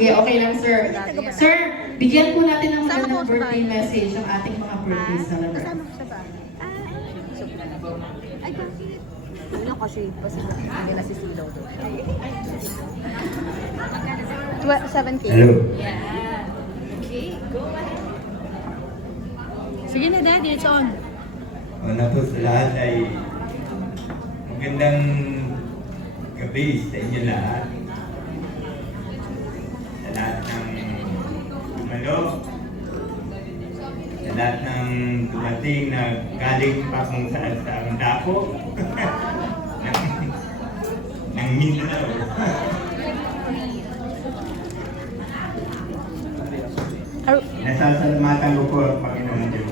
sige, okay lang, sir. Sir, bigyan po natin ng magandang birthday message ang ating mga birthday celebrants. Kasama ko siya ba? Ay, bakit? Ano kasi, kasi hindi na si Silaw doon. 7K. Hello. Okay, go ahead. Sige na, Daddy, it's on. Una po sa lahat ay magandang gabi sa inyo lahat. Sa lahat ng dumalo, sa lahat ng dumating na galing pa kung saan sa ang dako ng Mindanao. Nasasalamatan ko po ang Panginoon Diyos